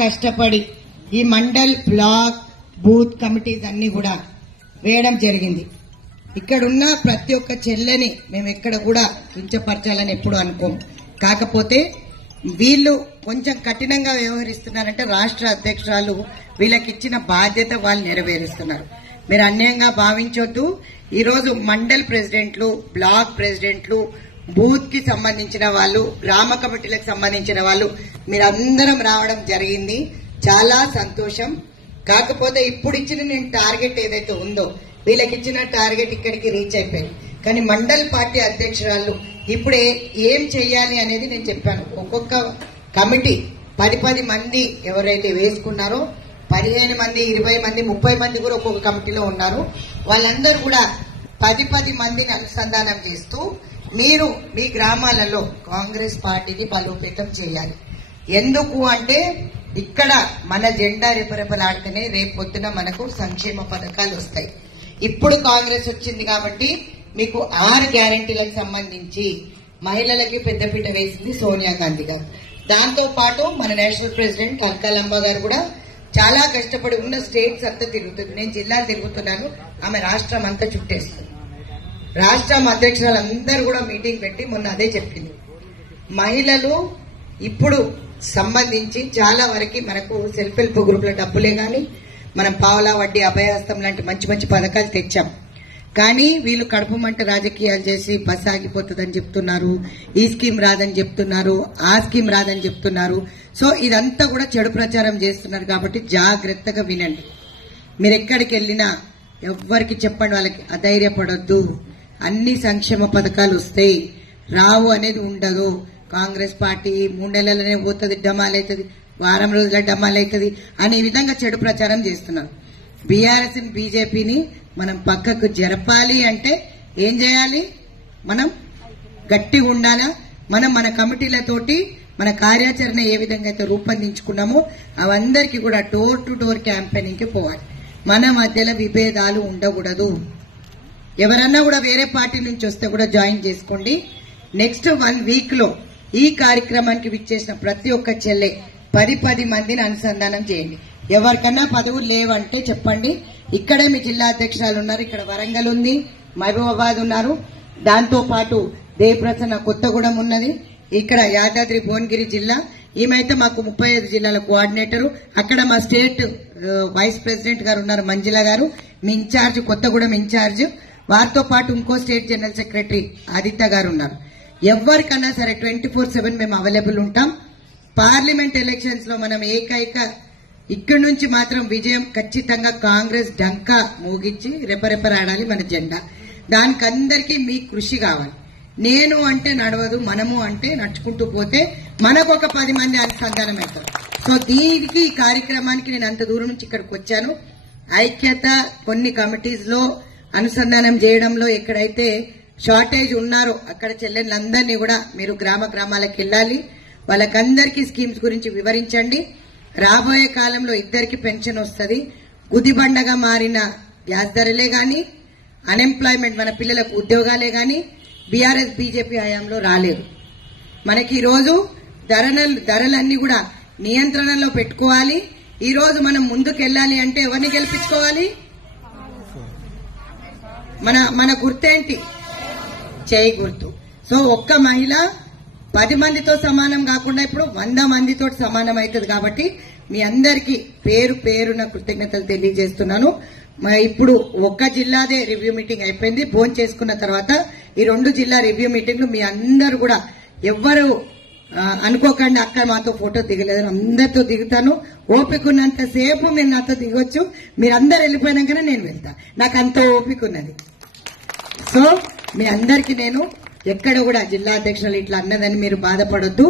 కష్టపడి ఈ mandal black booth committees అన్ని కూడా వేయడం జరిగింది. ఇక్కడున్న ప్రతి ఒక్క చెల్లెని మేము ఎక్కడ కూడా కించపరచాలని ఎప్పుడు అనుకోం. కాకపోతే వీళ్ళు కొంచెం కఠినంగా వ్యవహరిస్తున్నారంటే రాష్ట్ర అధ్యక్షురాలు వీళ్ళకి ఇచ్చిన బాధ్యత వాళ్ళు నెరవేరుస్తున్నారు. మీరు అన్యాయంగా భావించొద్దు. ఈరోజు మండల్ ప్రెసిడెంట్లు, బ్లాక్ ప్రెసిడెంట్లు, బూత్ కి సంబంధించిన వాళ్ళు, గ్రామ కమిటీలకు సంబంధించిన వాళ్ళు మీరందరం రావడం జరిగింది. చాలా సంతోషం. కాకపోతే ఇప్పుడు ఇచ్చిన నేను టార్గెట్ ఏదైతే ఉందో వీళ్ళకి ఇచ్చిన టార్గెట్ ఇక్కడికి రీచ్ అయిపోయింది. కానీ మండల్ పార్టీ అధ్యక్షురాలు ఇప్పుడు ఏం చెయ్యాలి అనేది నేను చెప్పాను. ఒక్కొక్క కమిటీ 10 మంది ఎవరైతే వేసుకున్నారో 15 మంది, 20 మంది, 30 మంది కూడా ఒక్కొక్క కమిటీలో ఉన్నారు. వాళ్ళందరూ కూడా 10 మందిని అనుసంధానం చేస్తూ మీరు మీ గ్రామాలలో కాంగ్రెస్ పార్టీని బలోపేతం చేయాలి. ఎందుకు అంటే ఇక్కడ మన జెండా రెపరెపలాడితేనే రేపు పొద్దున మనకు సంక్షేమ పథకాలు వస్తాయి. ఇప్పుడు కాంగ్రెస్ వచ్చింది కాబట్టి మీకు 6 గ్యారంటీలకు సంబంధించి మహిళలకి పెద్దపీట వేసింది సోనియా గాంధీ గారు. దాంతో పాటు మన నేషనల్ ప్రెసిడెంట్ అక్కలమ్మ గారు కూడా చాలా కష్టపడి ఉన్న స్టేట్స్ అంతా తిరుగుతుంది. నేను జిల్లాలు తిరుగుతున్నాను, ఆమె రాష్ట్రం అంతా చుట్టేస్తుంది. రాష్ట్రం అధ్యక్షులందరూ కూడా మీటింగ్ పెట్టి మొన్న అదే చెప్పింది. మహిళలు ఇప్పుడు సంబంధించి చాలా వరకు మనకు సెల్ఫ్ హెల్ప్ గ్రూపుల డబ్బులే గాని మనం పావలా వడ్డీ, అభయహస్తం లాంటి మంచి మంచి పథకాలు తెచ్చాం. కానీ వీళ్ళు కడుపు మంట రాజకీయాలు చేసి బస్ ఆగిపోతుందని చెప్తున్నారు, ఈ స్కీమ్ రాదని చెప్తున్నారు, ఆ స్కీమ్ రాదని చెప్తున్నారు. సో ఇదంతా కూడా చెడు ప్రచారం చేస్తున్నారు. కాబట్టి జాగ్రత్తగా వినండి. మీరు ఎక్కడికి వెళ్ళినా ఎవ్వరికి చెప్పండి, వాళ్ళకి అధైర్యపడొద్దు. అన్ని సంక్షేమ పథకాలు వస్తాయి, రావు అనేది ఉండదు. కాంగ్రెస్ పార్టీ 3 నెలలనే పోతుంది, డమాలవుతుంది, వారం రోజుల డమాలవుతుంది అనే విధంగా చెడు ప్రచారం చేస్తున్నారు. బీఆర్ఎస్ బీజేపీని మనం పక్కకు జరపాలి అంటే ఏం చేయాలి? మనం గట్టిగా ఉండాలా. మనం మన కమిటీలతోటి మన కార్యాచరణ ఏ విధంగా అయితే రూపొందించుకున్నామో అవందరికీ కూడా డోర్ టు డోర్ క్యాంపెయినింగ్ కి పోవాలి. మన మధ్యలో విభేదాలు ఉండకూడదు. ఎవరన్నా కూడా వేరే పార్టీ నుంచి వస్తే కూడా జాయిన్ చేసుకోండి. నెక్స్ట్ 1 వీక్ లో ఈ కార్యక్రమానికి విచ్చేసిన ప్రతి ఒక్క చెల్లె 10 మందిని అనుసంధానం చేయండి. ఎవరికన్నా పదవులు లేవంటే చెప్పండి. ఇక్కడే మీ జిల్లా అధ్యక్షురాలు ఉన్నారు, ఇక్కడ వరంగల్ ఉంది, మహబూబాబాద్ ఉన్నారు, దాంతో పాటు దేవప్రసన్న కొత్తగూడెం ఉన్నది, ఇక్కడ యాదాద్రి భువనగిరి జిల్లా. ఈమెయితే మాకు 35 జిల్లాల కోఆర్డినేటర్. అక్కడ మా స్టేట్ వైస్ ప్రెసిడెంట్ గారు ఉన్నారు, మంజుల గారు, మీ ఇన్ఛార్జ్ కొత్తగూడెం ఇన్ఛార్జ్. వారితో పాటు ఇంకో స్టేట్ జనరల్ సెక్రటరీ ఆదిత్య గారు ఉన్నారు. ఎవరికన్నా సరే 24/7 మేము అవైలబుల్ ఉంటాం. పార్లమెంట్ ఎలక్షన్స్ లో మనం ఏకైక ఇక్కడి నుంచి మాత్రం విజయం ఖచ్చితంగా కాంగ్రెస్ డంకా మోగించి రెపరెపరాడాలి మన జెండా. దానికి అందరికీ మీ కృషి కావాలి. నేను అంటే నడవదు, మనము అంటే నడుచుకుంటూ పోతే మనకు ఒక 10 మంది అనుసంధానం అవుతారు. సో దీనికి ఈ కార్యక్రమానికి నేను అంత దూరం నుంచి ఇక్కడికి వచ్చాను. ఐక్యత కొన్ని కమిటీస్ లో అనుసంధానం చేయడంలో ఎక్కడైతే షార్టేజ్ ఉన్నారో అక్కడ చెల్లెళ్ళందరినీ కూడా మీరు గ్రామాలకు వెళ్ళాలి. వాళ్ళకందరికీ స్కీమ్స్ గురించి వివరించండి. రాబోయే కాలంలో ఇద్దరికి పెన్షన్ వస్తుంది. గుదిబండగా మారిన గ్యాస్ ధరలే గాని, అన్ఎంప్లాయ్మెంట్ మన పిల్లలకు ఉద్యోగాలే గాని బీఆర్ఎస్ బీజేపీ హయాంలో రాలేదు. మనకి ఈ రోజు ధరలన్నీ కూడా నియంత్రణలో పెట్టుకోవాలి. ఈ రోజు మనం ముందుకెళ్లాలి అంటే ఎవరిని గెలిపించుకోవాలి? మన గుర్తేంటి? చేయి గుర్తు. సో ఒక్క మహిళ 10 మందితో సమానం కాకుండా ఇప్పుడు 100 మందితో సమానం అవుతుంది. కాబట్టి మీ అందరికీ పేరు పేరున కృతజ్ఞతలు తెలియజేస్తున్నాను. ఇప్పుడు ఒక్క జిల్లాదే రివ్యూ మీటింగ్ అయిపోయింది. భోజనం చేసుకున్న తర్వాత ఈ 2 జిల్లా రివ్యూ మీటింగ్లు మీ అందరూ కూడా ఎవ్వరు అనుకోకండి అక్కడ మాతో ఫోటో దిగలేదని, అందరితో దిగుతాను. ఓపిక ఉన్నంత సేపు మీరు నాతో దిగొచ్చు. మీరందరూ వెళ్ళిపోయినాకనే నేను వెళ్తా. నాకు అంత ఓపిక ఉన్నది. సో మీ అందరికీ నేను ఎక్కడ కూడా జిల్లా అధ్యక్షులు ఇట్లా అన్నదని మీరు బాధపడొద్దు.